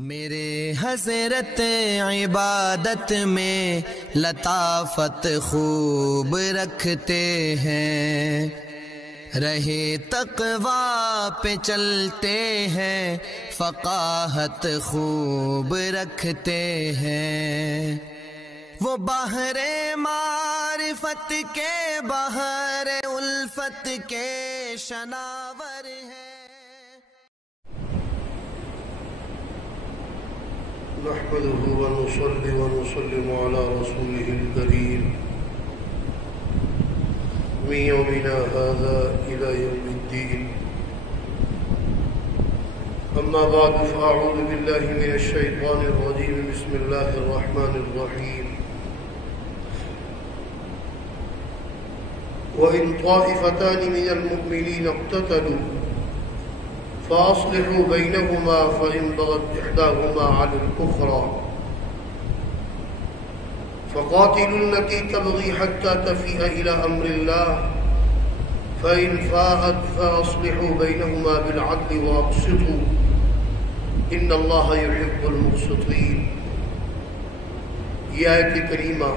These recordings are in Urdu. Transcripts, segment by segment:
میرے حضرت عبادت میں لطافت خوب رکھتے ہیں، رہے تقویٰ پہ چلتے ہیں، فقاہت خوب رکھتے ہیں۔ وہ بحر معرفت کے بحر الفت کے شناور ہیں۔ نحمده ونصلي ونسلم على رسوله الكريم من يومنا هذا إلى يوم الدين. أما بعد فأعوذ بالله من الشيطان الرجيم. بسم الله الرحمن الرحيم. وإن طائفتان من المؤمنين اقتتلوا فأصلحوا بينهما فإن بغت إحداهما على الأخرى فقاتلوا التي تبغي حتى تفيء إلى أمر الله فإن فاءت فأصلحوا بينهما بالعدل وأقسطوا إن الله يحب المقسطين. یہ آیت کریمہ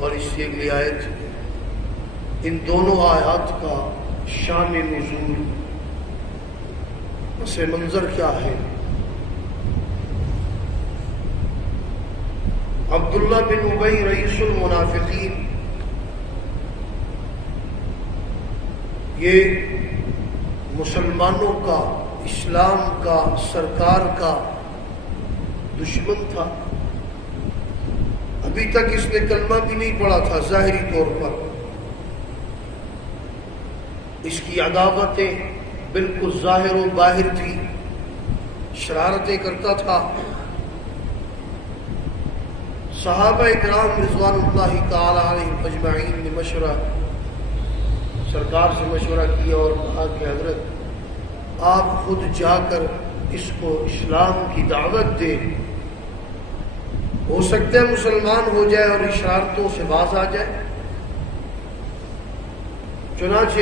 اور اس سے اگلی آیت، ان دونوں آیات کا شان نزول پس منظر کیا ہے؟ عبداللہ بن ابی رئیس المنافقین، یہ مسلمانوں کا، اسلام کا، سرکار کا دشمن تھا۔ ابھی تک اس نے کلمہ بھی نہیں پڑھا تھا ظاہری طور پر۔ اس کی عداوتیں بالکل ظاہر و باہر تھی، شرارتیں کرتا تھا۔ صحابہ اکرام رضوان اللہ تعالی علیہم اجمعین نے مشورہ سرکار سے مشورہ کیا اور کہا کہ حضرت آپ خود جا کر اس کو اسلام کی دعوت دیں، ہو سکتا ہے مسلمان ہو جائے اور شرارتوں سے باز آ جائے۔ چنانچہ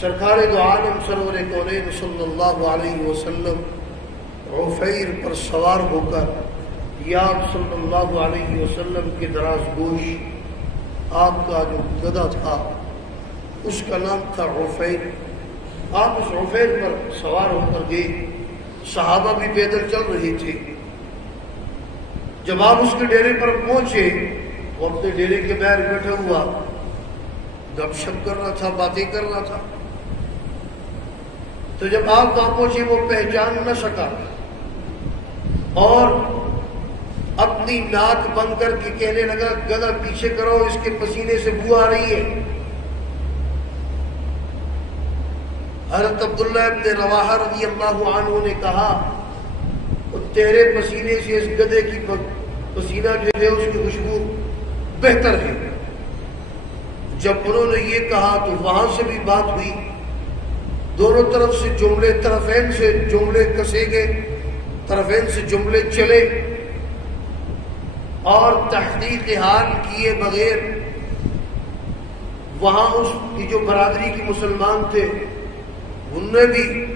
سرکار دو عالم سرور کونین صلی اللہ علیہ وسلم عفیر پر سوار ہو کر یا صلی اللہ علیہ وسلم کے دراز گوش آپ کا جو گدھا تھا اس کا نام تھا عفیر۔ آپ اس عفیر پر سوار ہو کر گئے، صحابہ بھی پیدل چل رہے تھے۔ جب آپ اس کے ڈیرے پر پہنچے، وہ اپنے ڈیرے کے باہر بیٹھا ہوا گپ شپ کر رہا تھا، باتیں کر رہا تھا۔ تو جب آپ وہاں پہنچے وہ پہچان نہ سکا اور اپنی ناک بند کر کے کہنے لگا گدھا پیچھے کرو، اس کے پسینے سے بو آ رہی ہے۔ حضرت عبداللہ ابن رواحہ رضی اللہ عنہ نے کہا تیرے پسینے سے اس گدھے کی پسینہ جو ہے اس کی خوشبو بہتر ہے۔ جب انہوں نے یہ کہا تو وہاں سے بھی بات ہوئی، دونوں طرف سے جملے، طرفین سے جملے کسے گئے، طرفین سے جملے چلے، اور تحقیق حال کیے بغیر وہاں اس کی جو برادری کی مسلمان تھے انہوں نے بھی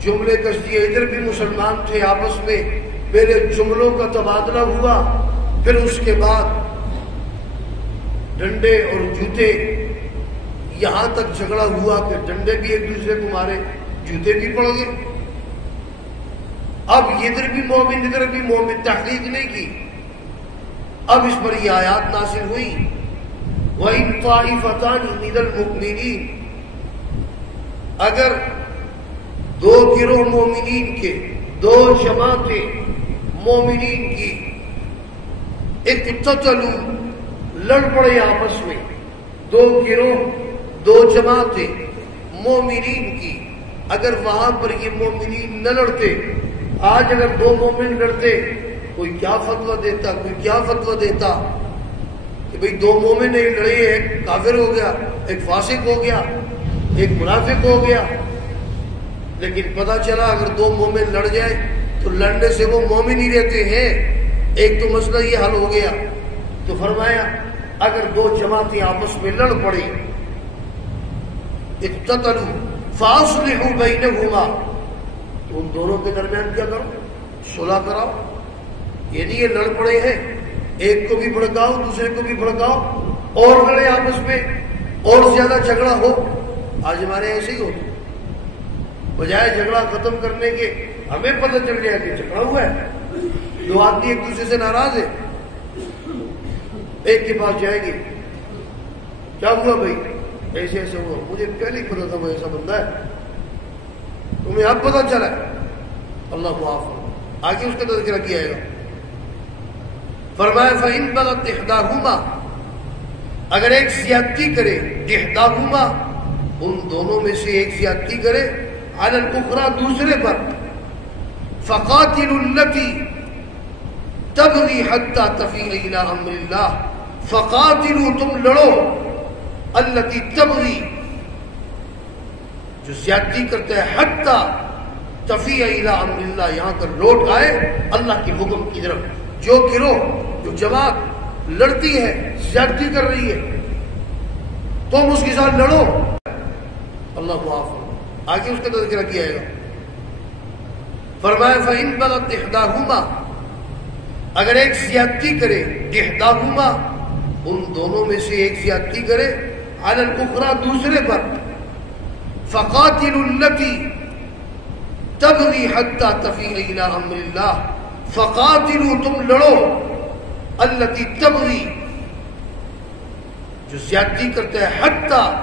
جملے کس دیے، ادھر بھی مسلمان تھے، آپس میں پہلے جملوں کا تبادلہ ہوا، پھر اس کے بعد ڈنڈے اور جوتے، یہاں تک جھگڑا ہوا کہ ڈنڈے بھی ایک دوسرے کو مارے، جوتے بھی پڑ گئے۔ اب ادھر بھی مومن ادھر بھی مومن، تحقیق نہیں کی۔ اب اس پر یہ آیات نازل ہوئی، وَإِن طَائِفَتَانِ مِنَ الْمُؤْمِنِينَ، اگر دو گروہ مومنین کے، دو جماعتیں مومنین کی، اقتتلوا، لڑ پڑے آپس میں، دو گروہ، دو جماعتیں مومنین کی، اگر وہاں پر یہ مومنین نہ لڑتے، آج اگر دو مومن لڑتے کوئی کیا فتویٰ دیتا، کوئی کیا فتویٰ دیتا کہ بھئی دو مومن نہیں لڑے، ایک کافر ہو گیا، ایک فاسق ہو گیا، ایک منافق ہو گیا۔ لیکن پتہ چلا اگر دو مومن لڑ جائے تو لڑنے سے وہ مومن ہی رہتے ہیں، ایک تو مسئلہ یہ حل ہو گیا۔ تو فرمایا اگر دو جماعتیں آپس میں لڑ پڑی، اقتتلوا فاصلحوا بینہما، تو ان دونوں کے درمیان کیا کرو، صلح کراؤ. یہ نہیں یہ لڑ پڑے ہیں، ایک کو بھی بھڑکاؤ دوسرے کو بھی بھڑکاؤ اور لڑے آپس میں اور زیادہ جھگڑا ہو. آج ہمارے ایسے ہی ہوتے، بجائے جھگڑا ختم کرنے کے ہمیں پتہ چل گیا کہ جھگڑا ہوا ہے، دو آدمی ایک دوسرے سے ناراض ہے، ایک کے پاس جائے گی، کیا ہوا بھائی؟ ایسے ایسے ہوا. مجھے پہلے ہی پتا تھا وہ ایسا بندہ ہے، تمہیں اب پتا چلا. اللہ معاف کرے. آگے اس کا تذکرہ کیا ہے. فرمایا فَإِن بَغَتْ إِحْدَاهُمَا، اگر ایک زیادتی کرے، إِحْدَاهُمَا ان دونوں میں سے ایک زیادتی کرے، عَلَى الْأُخْرَى دوسرے پر، فَقَاتِلُوا الَّتِي تَبْغِي حَتَّى تَفِيءَ إِلَىٰ أَمْرِ اللَّهِ، فَقَاتِلُوا تم لڑو، الَّتِي تَبْغِي جو زیادتی کرتا ہے، حَتَّى تَفِيءَ إِلَىٰ أَمْرِ اللَّهِ یہاں کر لوٹ آئے اللہ کے حکم کی طرف. جو گروہ جو جماعت لڑتی ہے، زیادتی کر رہی ہے، تم اس کے ساتھ لڑو. اللہ معاف کرے. آگے اس کا تذکرہ کیا ہے. فرمایا فَإِن بَغَتْ إِحْدَاهُمَا اگر ایک زیادتی کرے، إِحْدَاهُمَا ان دونوں میں سے ایک زیادتی کرے، عَلَى الْأُخْرَى دوسرے پر، فَقَاتِلُوا الَّتِي تَبْغِي حَتَّى تَفِيءَ إِلَىٰ أَمْرِ اللَّهِ، فَقَاتِلُوا تم لڑو، الَّتِي تَبْغِي جو زیادتی کرتا ہے، حَتَّى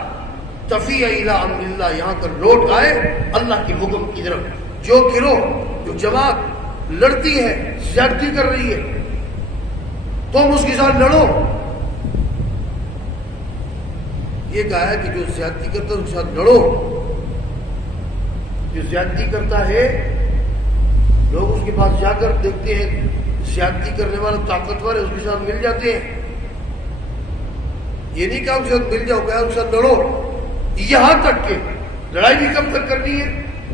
تَفِيءَ إِلَىٰ أَمْرِ اللَّهِ یہاں کر لوٹ آئے اللہ کے حکم کی طرف. جو گروہ جو جماعت لڑتی ہے، زیادتی کر رہی ہے، تم اس کے ساتھ لڑو. یہ کہا ہے کہ جو زیادتی کرتا ہے اس کے ساتھ لڑو. جو زیادتی کرتا ہے لوگ اس کے پاس جا کر دیکھتے ہیں زیادتی کرنے والا طاقتور ہے، اس کے ساتھ مل جاتے ہیں. یہ نہیں کہ اس کے ساتھ مل جاؤ، کہ اس کے ساتھ لڑو. یہاں تک کہ لڑائی بھی کب تک کرنی ہے،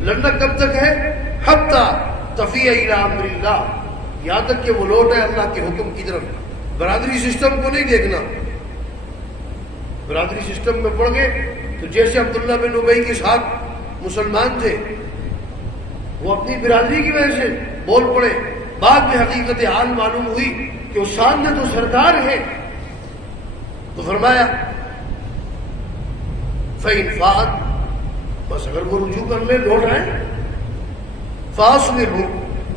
لڑنا کب تک ہے، حتی تفیء الی امر اللہ یہاں تک کہ وہ لوٹ ہے اللہ کے حکم کی طرف. برادری سسٹم کو نہیں دیکھنا. برادری سسٹم میں پڑ گئے تو جیسے عبداللہ بن ابی کے ساتھ مسلمان تھے، وہ اپنی برادری کی وجہ سے بول پڑے. بعد میں حقیقت حال معلوم ہوئی کہ وہ سامنے تو سرکار ہے. تو فرمایا فَإِنْ فَاءَتْ بس اگر وہ رجوع کر لے، لوٹ آئے، فَأَصْلِحُوا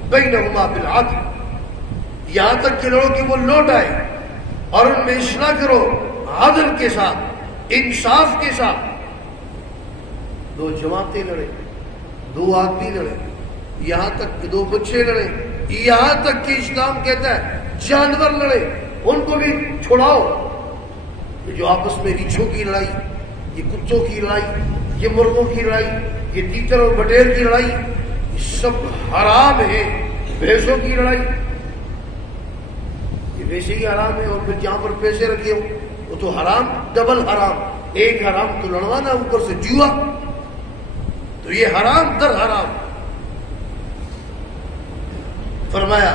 بَيْنَهُمَا بِالْعَدْلِ یہاں تک کہ لڑو کہ وہ لوٹ آئے، اور ان میں اصلاح کرو عدل کے ساتھ، انصاف کے ساتھ. دو جماعتیں لڑے، دو آدمی لڑے، یہاں تک کہ دو بچے لڑے، یہاں تک کہ اسلام کہتا ہے جانور لڑے، ان کو بھی چھڑاؤ. جو آپس میں ریچھوں کی لڑائی، یہ کتوں کی لڑائی، یہ مرغوں کی لڑائی، یہ تیتر اور بٹیر کی لڑائی، یہ سب حرام ہے. بھینسوں کی لڑائی یہ ویسے ہی حرام ہے، اور پھر جہاں پر پیسے رکھے ہو وہ تو حرام، ڈبل حرام. ایک حرام تو لڑوانا، اوپر سے جوا، تو یہ حرام در حرام. فرمایا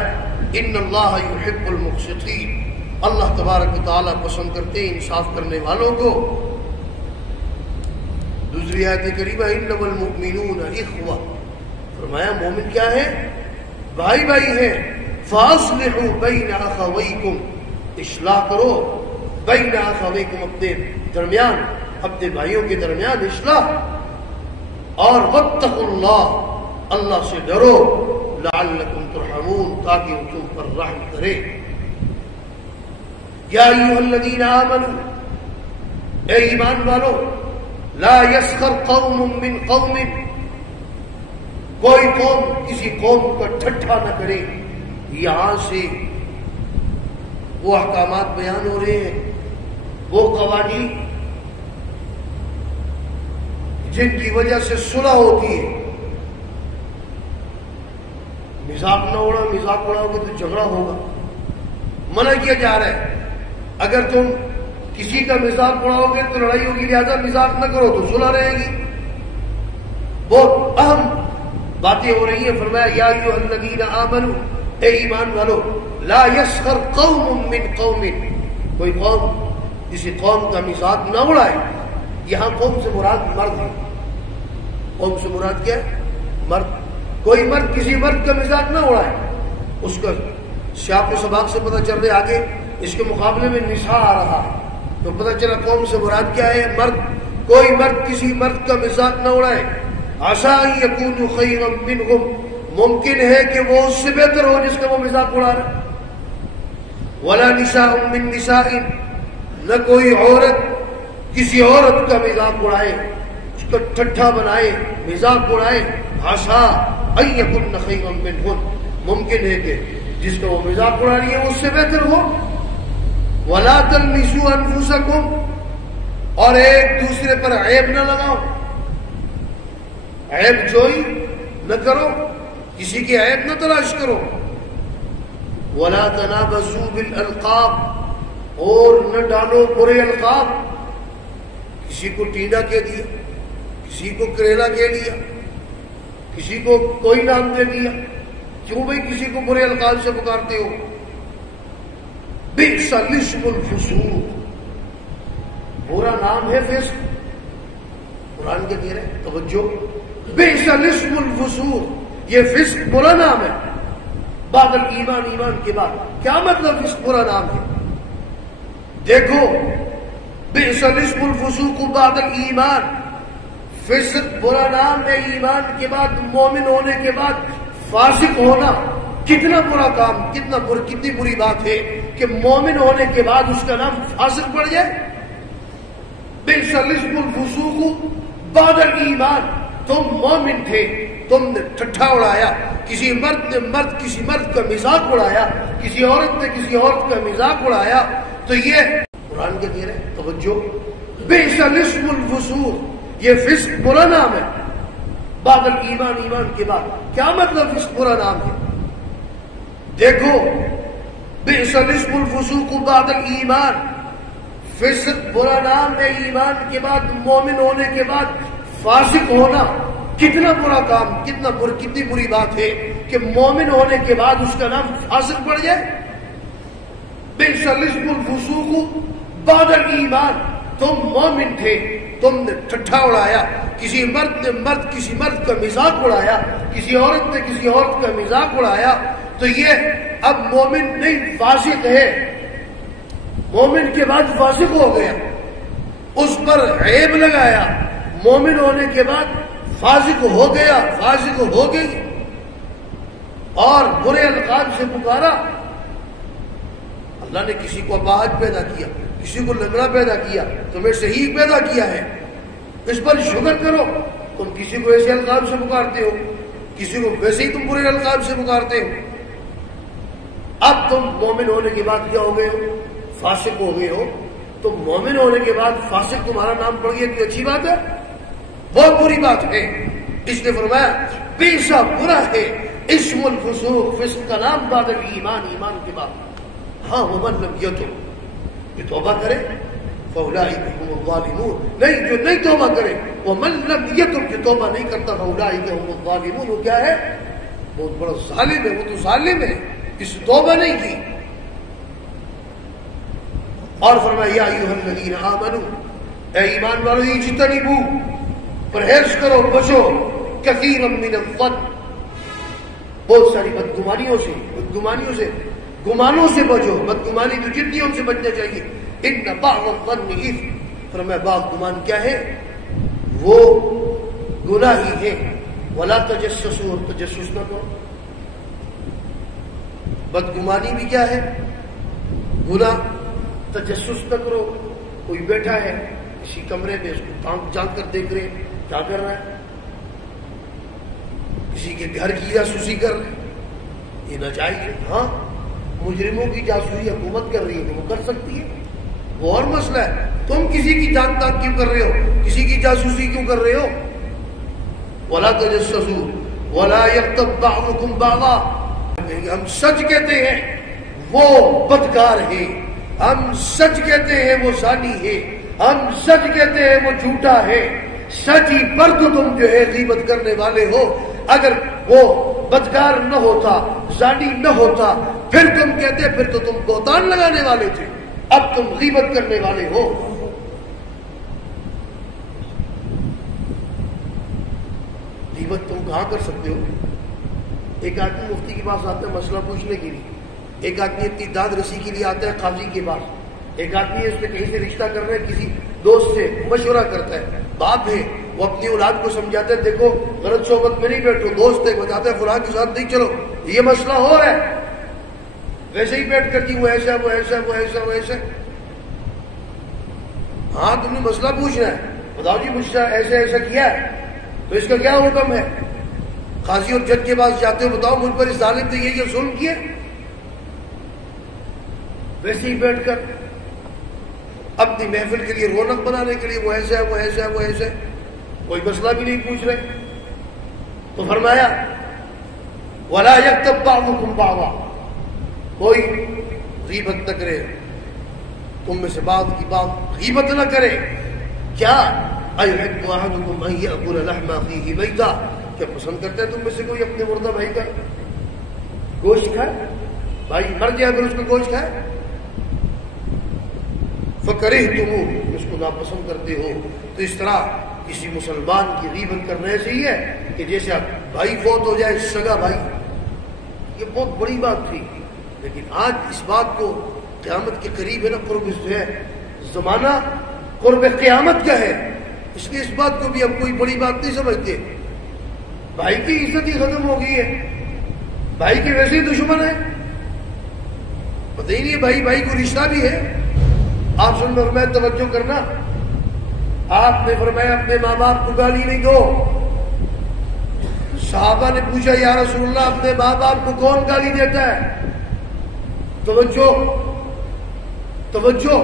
ان اللہ یحب المقسطین اللہ تبارک و تعالیٰ پسند کرتے ہیں انصاف کرنے والوں کو. دوسری آیت کریمہ انما المؤمنون اخوہ فرمایا مومن کیا ہے؟ بھائی بھائی ہیں. فاصلحوا بین اخویکم اصلاح کرو بین اخویکم اپنے درمیان، اپنے بھائیوں کے درمیان اصلاح. اور واتقوا اللہ اللہ سے ڈرو لعلکم ترحمون تاکہ وہ تم پر رحم کرے. یا ایھا الذین آمنوا اے ایمان والو لا یسخر قوم من قوم کوئی قوم کسی قوم کا ٹھٹھا نہ کرے. یہاں سے وہ احکامات بیان ہو رہے ہیں، وہ قوانین جن کی وجہ سے صلح ہوتی ہے. مذاق نہ اڑا، مذاق اڑاؤ گے تو جھگڑا ہوگا. منع کیا جا رہا ہے اگر تم کسی کا مذاق اڑاؤ گے تو لڑائی ہوگی، لہذا مذاق نہ کرو تو صلح رہے گی. بہت اہم باتیں ہو رہی ہیں. فرمایا یا ایھا الذین آمنوا اے ایمان والو لا یسخر قوم من قوم کوئی قوم کسی قوم کا مذاق نہ اڑائے. یہاں قوم سے مراد مرد ہے. قوم سے مراد کیا ہے؟ مرد. کوئی مرد کسی مرد کا مزاج نہ اڑائے. اس کا سیاق و سباق سے پتہ چل رہا ہے آگے اس کے مقابلے میں نساء آ رہا ہے تو پتہ چلا قوم سے مراد کیا ہے؟ مرد. کوئی مرد کسی مرد کا مزاج نہ اڑائے. عسیٰ ان یکونوا خیرا منہم، ممکن ہے کہ وہ اس سے بہتر ہو جس کا وہ مزاج اڑا رہا ہے. ولا نساء من نساء، نہ کوئی عورت کسی عورت کا مذاق اڑائے، اس کا ٹھٹھا بنائے، مذاق اڑائے. عسیٰ ان یکن خیرا منہن، ممکن ہے کہ جس کا وہ مذاق اڑا رہی ہے وہ اس سے بہتر ہو. ولا تلمسوا انفسکم، اور ایک دوسرے پر عیب نہ لگاؤ، عیب جوئی نہ کرو، کسی کی عیب نہ تلاش کرو. ولا تنابزوا بالالقاب، اور نہ ڈالو برے القاب. کسی کو ٹیڈا کہہ دیا، کسی کو کریلا کہہ دیا، کسی کو کوئی نام دے دیا. کیوں بھائی کسی کو برے القاب سے پکارتے ہو؟ بئس الاسم الفسوق، برا نام ہے فسق. قرآن کے دے رہے توجہ، بئس الاسم الفسوق، یہ فسق برا نام ہے. بعد الایمان، ایمان کے بعد. کیا مطلب فسق برا نام ہے؟ دیکھو، بئس الاسم الفسوق بعد الایمان، فسق برا نام ہے ایمان کے بعد، مومن ہونے کے بعد فاسق ہونا کتنا برا کام، کتنی بری بات ہے کہ مومن ہونے کے بعد اس کا نام فاسق پڑ جائے. بئس الاسم الفسوق بعد الایمان، تم مومن تھے، تم نے ٹھٹھا اڑایا، کسی مرد نے کسی مرد کا مذاق اڑایا، کسی عورت نے کسی عورت کا مذاق اڑایا، تو یہ قرآن کے دے رہے توجہ، بئس الاسم الفسوق، یہ فسق برا نام ہے. بعد الایمان، ایمان کے بعد. کیا مطلب فسق برا نام ہے؟ دیکھو، بئس الاسم الفسوق بعد الایمان، فسق برا نام ہے ایمان کے بعد، مومن ہونے کے بعد فاسق ہونا کتنا برا کام، کتنی بری بات ہے کہ مومن ہونے کے بعد اس کا نام فاسق پڑ جائے. بئس الاسم الفسوق بعد الایمان، تم مومن تھے، تم نے ٹھٹھا اڑایا، کسی مرد نے کسی مرد کا مذاق اڑایا، کسی عورت نے کسی عورت کا مذاق اڑایا، تو یہ اب مومن نہیں فاسق ہے. مومن کے بعد فاسق ہو گیا، اس پر عیب لگایا، مومن ہونے کے بعد فاسق ہو گیا، فاسق ہو گئی، اور برے القاب سے پکارا. اللہ نے کسی کو اپاہج پیدا کیا، کسی کو لنگڑا پیدا کیا، تمہیں صحیح پیدا کیا ہے، اس پر شکر کرو. تم کسی کو ایسے القاب سے پکارتے ہو، کسی کو ویسے ہی تم برے القاب سے پکارتے ہو. اب تم مومن ہونے کے بعد کیا ہو گئے ہو؟ فاسق ہو گئے ہو. تو مومن ہونے کے بعد فاسق تمہارا نام پڑ گیا، تو اچھی بات ہے؟ بہت بری بات ہے. اس نے فرمایا پیشہ برا ہے اسم الفسوق، فسق کا نام بعد الایمان، ایمان کے بعد. ہاں ومن لم یتب، یہ توبہ کرے فاولئک هم الظالمون، نہیں جو نہیں توبہ کرے، ومن لم یتب، جو توبہ نہیں کرتا فاولئک هم الظالمون، وہ کیا ہے؟ بہت بڑا ظالم ہے، وہ تو ظالم ہے، اس توبہ نہیں کی. اور فرمایا یا ایھا الذین آمنوا، اے ایمان والو، اجتنبوا، پرہیز کرو، بچو، کثیرا من الظن، بہت ساری بدگمانیوں سے گمانوں سے بچو. بدگمانی تو جتنی ان سے بچنا چاہیے. ان بعض الظن اثم، فرمایا بعض گمان کیا ہے؟ وہ گناہ ہی ہے. ولا تجسسوا، اور تجسس نہ کرو. بدگمانی بھی کیا ہے؟ گناہ. تجسس نہ کرو. کوئی بیٹھا ہے کسی کمرے میں، اس کو جان کر دیکھ رہے کیا کر رہا ہے، کسی کے گھر کی جاسوسی کر رہے، یہ ناجائز ہے. ہاں مجرموں کی جاسوسی حکومت کر رہی ہے تو وہ کر سکتی ہے، وہ اور مسئلہ ہے. تم کسی کی جان تاک کیوں کر رہے ہو، کسی کی جاسوسی کیوں کر رہے ہو؟ ولا تجسسوا ولا یغتب بعضکم بعضا، ہم سچ کہتے ہیں وہ بدکار ہے، ہم سچ کہتے ہیں وہ زانی ہے، ہم سچ کہتے ہیں وہ جھوٹا ہے. سچ ہی پر تو تم جو ہے غیبت کرنے والے ہو. اگر وہ بدکار نہ ہوتا، زانی نہ ہوتا، پھر تم کہتے، پھر تو تم بہتان لگانے والے تھے. اب تم غیبت کرنے والے ہو. غیبت تم کہاں کر سکتے ہو؟ ایک آدمی مفتی کے پاس آتا ہے مسئلہ پوچھنے کے لیے، ایک آدمی اپنی داد رسی کے لیے آتا ہے قاضی کے پاس، ایک آدمی اس میں کہیں سے رشتہ کر رہے ہیں، کسی دوست سے مشورہ کرتا ہے، باپ ہے وہ اپنی اولاد کو سمجھاتا ہے دیکھو غلط صحبت میں نہیں بیٹھو، دوست ہے بتاتا ہے فلاں کے ساتھ نہیں چلو، یہ مسئلہ ہو رہا ہے، ویسے ہی بیٹھ کر جی وہ ایسا وہ ایسا وہ ایسا وہ ایسا، ہاں تم نے مسئلہ پوچھنا ہے، بتاؤ جی مجھ سے ایسا ایسا کیا ہے تو اس کا کیا حکم ہے؟ قاضی اور جج کے پاس جاتے ہو، بتاؤ مجھ پر اس ظالم نے یہ ظلم کیا، ویسے ہی بیٹھ کر اپنی محفل کے لیے رونق بنانے کے لیے وہ ایسا ہے وہ ایسا ہے وہ ایسا ہے، کوئی مسئلہ بھی نہیں پوچھ رہے، تو فرمایا وَلَا يَكْتَبْ بَعْضُكُمْ بَعْضًا، کوئی غیبت نہ کرے، تم میں سے بعض کی بات غیبت نہ کرے، کیا أَيُحِبُّ أَحَدُكُمْ أَن يَأْكُلَ لَحْمَ أَخِيهِ مَيْتًا، کیا پسند کرتا ہے تم میں سے کوئی اپنے مردہ بھائی کا گوشت کھائے، بھائی مر گیا اگر اس کا گوشت کھائے، فَكَرِهْتُمُوهُ، اس کو ناپسند کرتے ہو، تو اس طرح کسی مسلمان کی غیبت کرنا ایسے ہی ہے کہ جیسے بھائی فوت ہو جائے سگا بھائی، یہ بہت بڑی بات تھی، لیکن آج اس بات کو قیامت کے قریب ہے نا، قرب جو ہے زمانہ قرب قیامت کا ہے، اس لیے اس بات کو بھی اب کوئی بڑی بات نہیں سمجھتے، بھائی کی عزت ہی ختم ہو گئی ہے، بھائی کے ویسے ہی دشمن ہے، پتہ ہی نہیں بھائی بھائی کو رشتہ بھی ہے، آپ سن میں فرمایا توجہ کرنا، آپ نے فرمایا اپنے ماں باپ کو گالی نہیں دو، صحابہ نے پوچھا یا رسول اللہ اپنے ماں باپ کو کون گالی دیتا ہے، توجہ توجہ،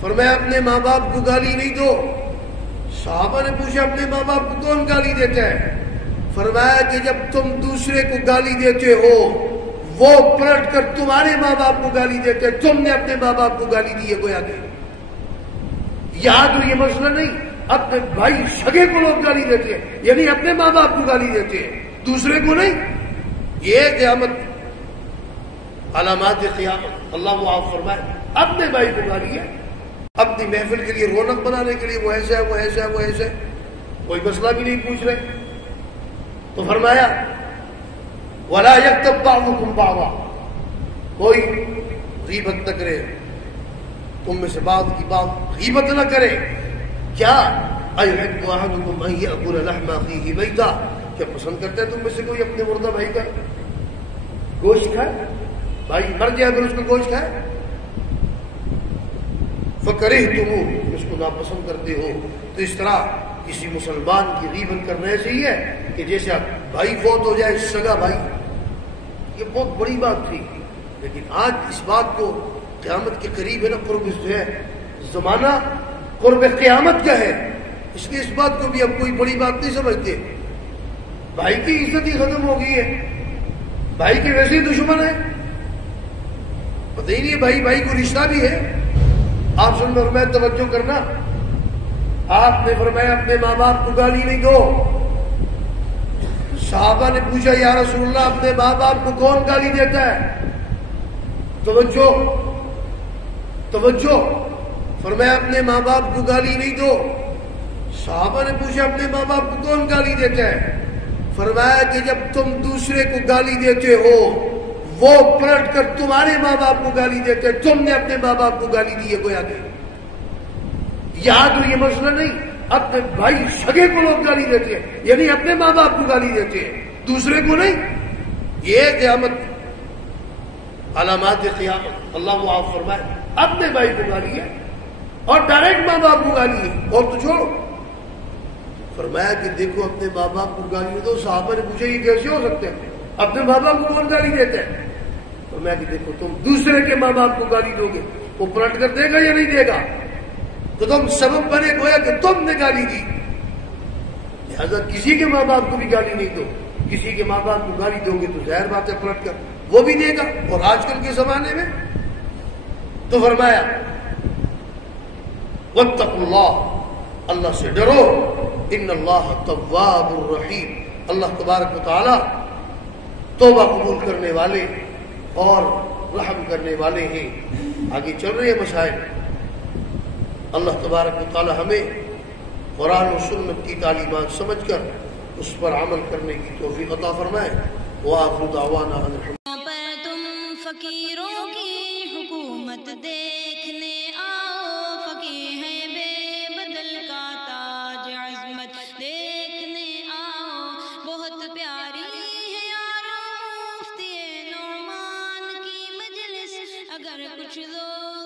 فرمایا اپنے ماں باپ کو گالی نہیں دو، صحابہ نے پوچھا اپنے ماں باپ کو کون گالی دیتا ہے، فرمایا کہ جب تم دوسرے کو گالی دیتے ہو وہ پلٹ کر تمہارے ماں باپ کو گالی دیتے ہیں، تم نے اپنے ماں باپ کو گالی دی ہے، گویا کہ یاد ہو یہ مسئلہ نہیں، اپنے بھائی سگے کو لوگ گالی دیتے ہیں، یعنی اپنے ماں باپ کو گالی دیتے ہیں، دوسرے کو نہیں، یہ قیامت علامات قیامت، اللہ وہ آپ فرمائے اپنے بھائی کو گالی ہے، اپنی محفل کے لیے رونق بنانے کے لیے وہ ایسا ہے وہ ایسا ہے وہ ایسا ہے، کوئی مسئلہ بھی نہیں پوچھ رہے، تو فرمایا وَلَا يَكْتَبْ بَعْضُكُمْ بَعْضًا، کوئی غیبت نہ کرے، تم میں سے بعض کی بات غیبت نہ کرے، کیا أَيُحِبُّ أَحَدُكُمْ أَن يَأْكُلَ لَحْمَ أَخِيهِ مَيْتًا، کیا پسند کرتا ہے تم میں سے کوئی اپنے مردہ بھائی کا گوشت کھائے، بھائی مر گیا اگر اس کا گوشت کھائے، فَكَرِهْتُمُوهُ، اس کو ناپسند کرتے ہو، تو اس طرح کسی مسلمان کی غیبت کرنا ایسے ہی ہے کہ جیسے بھائی فوت ہو جائے سگا بھائی، یہ بہت بڑی بات تھی، لیکن آج اس بات کو قیامت کے قریب ہے نا، قرب جو ہے زمانہ قرب قیامت کا ہے، اس لیے اس بات کو بھی اب کوئی بڑی بات نہیں سمجھتے، بھائی کی عزت ہی ختم ہو گئی ہے، بھائی کے ویسے ہی دشمن ہے، پتہ ہی نہیں بھائی بھائی کو رشتہ بھی ہے، آپ سن میں فرمایا توجہ کرنا، آپ نے فرمایا اپنے ماں باپ کو گالی نہیں دو، صحابہ نے پوچھا یا رسول اللہ اپنے ماں باپ کو کون گالی دیتا ہے، توجہ توجہ، فرمایا اپنے ماں باپ کو گالی نہیں دو، صحابہ نے پوچھا اپنے ماں باپ کو کون گالی دیتا ہے، فرمایا کہ جب تم دوسرے کو گالی دیتے ہو وہ پلٹ کر تمہارے ماں باپ کو گالی دیتے ہیں، تم نے اپنے ماں باپ کو گالی دی ہے، گویا کہ یاد ہو یہ مسئلہ نہیں، اپنے بھائی سگے کو لوگ گالی دیتے ہیں، یعنی اپنے ماں باپ کو گالی دیتے ہیں، دوسرے کو نہیں، یہ قیامت علامات قیامت، اللہ وہ آپ فرمائے اپنے بھائی کو گالی ہے اور ڈائریکٹ ماں باپ کو گالی ہے، اور تو چھوڑو، فرمایا کہ دیکھو اپنے ماں باپ کو گالی دو، صحابہ نے پوچھا یہ کیسے ہو سکتے ہیں، اپنے ماں باپ کو کون گالی دیتے ہیں، فرمایا کہ دیکھو تم دوسرے کے ماں باپ کو گالی دو گے وہ پلٹ کر دے گا یا نہیں دے گا، تو تم سبب بنے گویا کہ تم نے گالی دی، لہذا کسی کے ماں باپ کو بھی گالی نہیں دو، کسی کے ماں باپ کو گالی دو گے تو ظاہر بات ہے پلٹ کر وہ بھی دے گا، اور آج کل کے زمانے میں تو فرمایا واتقوا اللہ، اللہ سے ڈرو، ان اللہ تواب الرحیم، اللہ تبارک و تعالی توبہ قبول کرنے والے اور رحم کرنے والے ہیں۔ آگے چل رہے ہیں مسائل، اللہ تبارک و تعالی ہمیں قرآن و سنت کی تعلیمات سمجھ کر اس پر عمل کرنے کی توفیق عطا فرمائے۔ وآخر دعوانا ان الحمد پر تم فقیروں کی حکومت دیکھنے آؤ، فقیر ہے بے بدل کا تاج عظمت دیکھنے آؤ، بہت پیاری ہے یارو مفتی نعمان کی مجلس، اگر کچھ دو